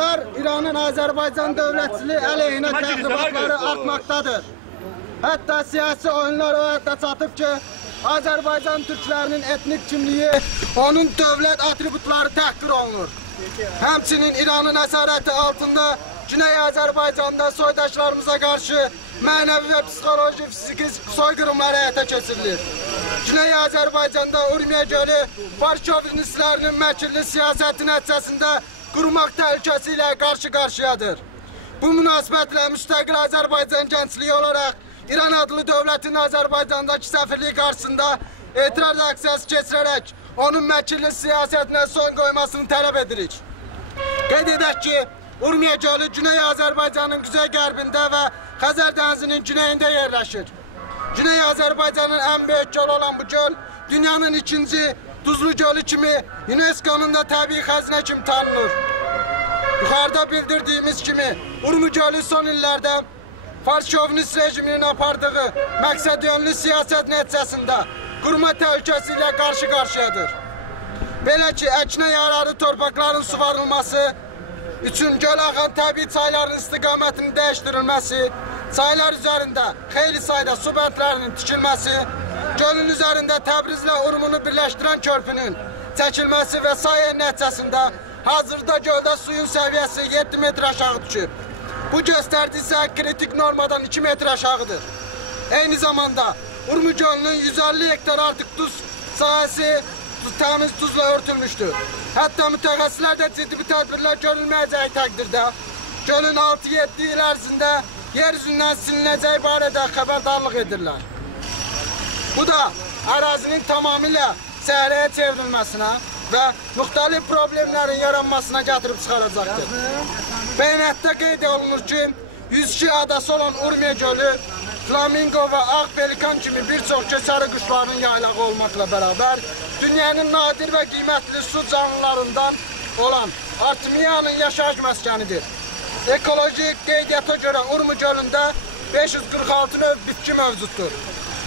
aralar İranın Azərbaycan dövlətçiliyi əleyhinə təxribatları artmaqdadır. Hətta siyasi oyunlar o həddə çatıb ki, Azərbaycan türklərinin etnik kimliyi, onun dövlət atributları təhqir olunur. Həmçinin İranın əsarəti altında Güney Azərbaycanda soydaşlarımıza qarşı mənəvi və psixoloji, fiziki soyqırımlar həyata keçirilir. Güney Azərbaycanda Urmiya gölü Barşovinistlərinin məkirli siyasəti nəticəsində qurumaq təhlükəsi ilə qarşı-qarşıyadır. Bu münasibətlə müstəqil Azərbaycan gəncliyi olaraq İran adlı dövlətin Azərbaycandakı səfirliyi qarşısında etiraz aksiyası keçirərək onun məkirli siyasətinə son qoymasını tələb edirik. Qeyd edək ki, Urmiya gölü Güney Azərbaycanın quzey-qərbində və Xəzər dənizinin güneyində yerləşir. Güney Azərbaycanın ən böyük gölü olan bu göl dünyanın ikinci Tuzlu gölü kimi UNESCO-nun da təbii xəzinə kimi tanınır. Yuxarıda bildirdiyimiz kimi Urmu gölü son illərdə Fars şovinist rejiminin apardığı məqsəd yönlü siyasət nəticəsində qurma təhlükəsi ilə qarşı-qarşıyadır. Belə ki, əkinə yararlı torpaqların suvarılması üçün göl axan təbii çayların istiqamətinin dəyişdirilməsi, çaylar üzərində xeyli sayda su bəndlərinin tikilməsi, gölün üzərində Təbrizlə Urmunu birləşdirən körpünün çəkilməsi və sayə nəticəsində hazırda göldə suyun səviyyəsi 7 metr aşağı düşüb. Bu göstərdi isə kritik normadan 2 metr aşağıdır. Eyni zamanda Urmu gölünün 150 hektar artıq duz sahəsi təmiz tuzla örtülmüşdür. Hətta mütəxəssislər də ciddi bir tədbirlər görülməyəcəyi təqdirdə gölün 6-7 il ərzində yer üzündən silinəcəyi barədə xəbərdarlıq edirlər. Bu da ərazinin tamamilə səhrəyə çevrilməsinə və müxtəlif problemlərin yaranmasına gətirib çıxaracaqdır. Bəyanatda qeyd olunur ki, 102 adası olan Urmiya gölü Flamingo və ağ pelikan kimi bir çox keçəri quşların yaylağı olmaqla bərabər dünyanın nadir və qiymətli su canlılarından olan Artemiyanın yaşayış məskənidir. Ekoloji qeydiyyata görə Urmu gölündə 546 növ bitki mövcuddur.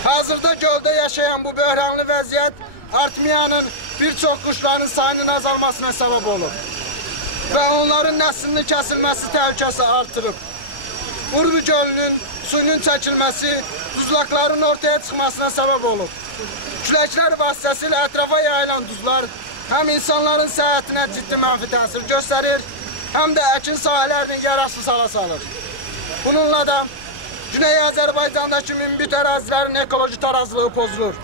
Hazırda göldə yaşayan bu böhranlı vəziyyət Artemiyanın bir çox quşların sayının azalmasına səbəb olur və onların nəslinin kəsilməsi təhlükəsi artırıb. Urmu gölünün suyunun çəkilməsi duzlaqların ortaya çıxmasına səbəb olub. Küləklər vasitəsilə ətrafa yayılan duzlar həm insanların səhhətinə ciddi mənfi təsir göstərir, həm də əkin sahələrini yararsız hala salır. Bununla da Güney Azərbaycandakı mümbit ərazilərin ekoloji tarazlığı pozulur.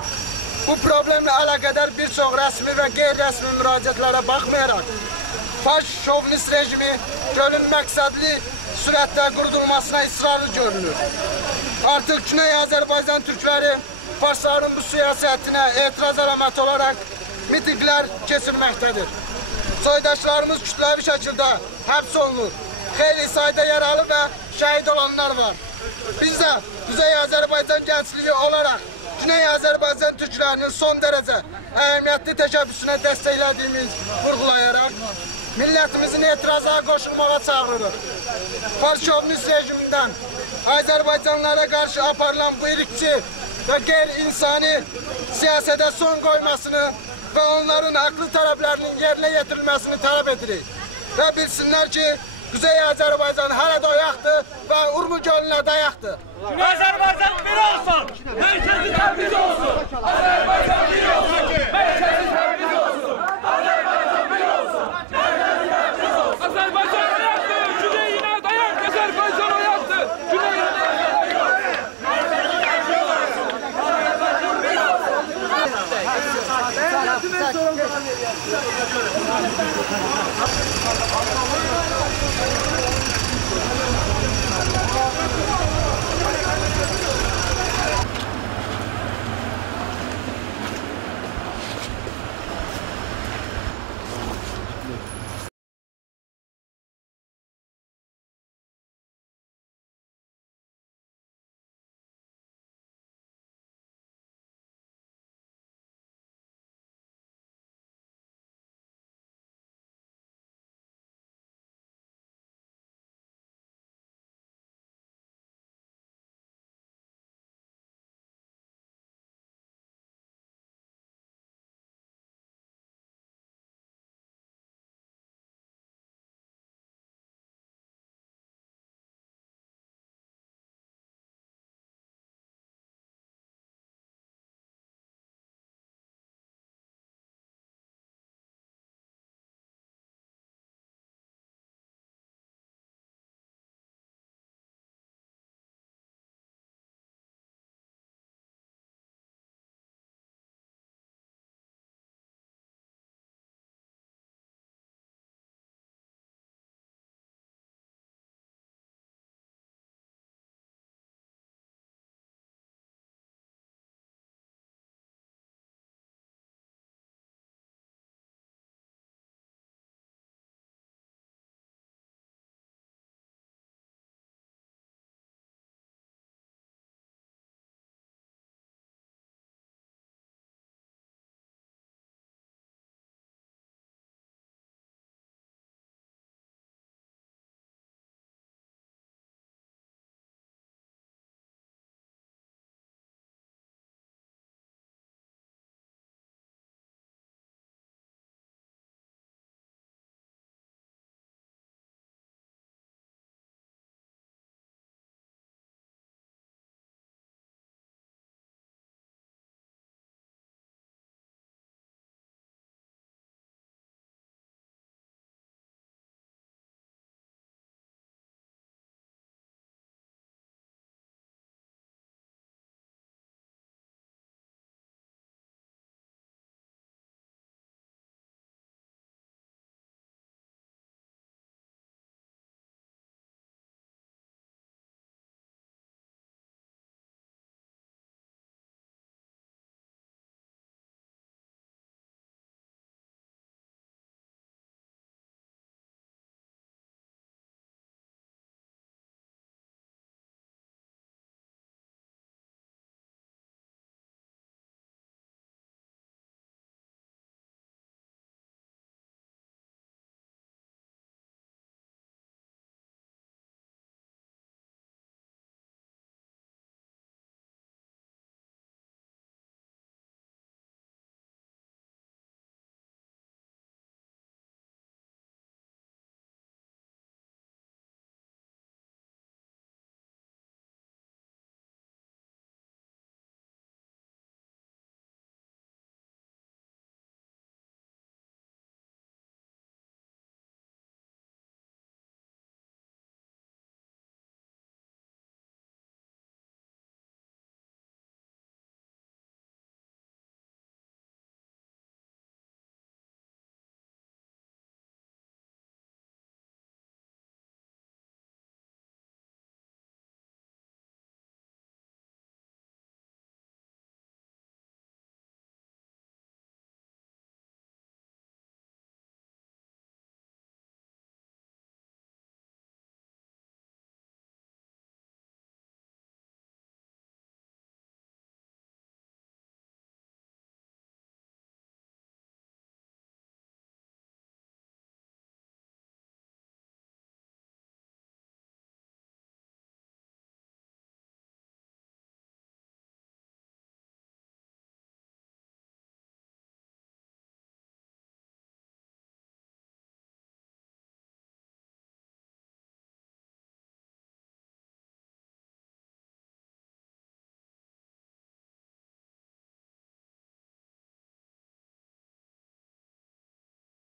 Bu problemlə əlaqədar bir çox rəsmi və qeyri-rəsmi müraciətlərə baxmayaraq, Faş şovinist rejimi gölün məqsədli sürətdə qurudulmasına israrlı görünür. Artıq Güney Azərbaycan türkləri Farsların bu siyasətinə etiraz əlaməti olaraq mitinglər keçirməkdədir. Soydaşlarımız kütləvi şəkildə həbs olunur. Xeyli sayda yaralı və şəhid olanlar var. Biz də Kuzey Azərbaycan gəncliyi olaraq Güney Azərbaycan türklərinin son dərəcə əhəmiyyətli təşəbbüsünə dəstəklədiyimiz vurğulayaraq millətimizin etiraza qoşulmağa çağırırıq. Farşovnist rejimindən Azərbaycanlara qarşı aparılan bu irikçi və qeyri-insani siyasətə son qoymasını və onların haqlı tələblərinin yerinə yetirilməsini tələb edirik. Və bilsinlər ki, Kuzey Azerbaycan hala dayaktı ve Urmu Gölü'ne dayaktı. Azerbaycan bir olsun, merkezi tebrik olsun. Azerbaycan bir olsun, merkezi tebrik olsun. Azerbaycan bir olsun, merkezi tebrik olsun. Azerbaycan dayaktı, Güney'ine dayak, Azerbaycan ayaktı. Güney'ine Devletimiz sorumlu.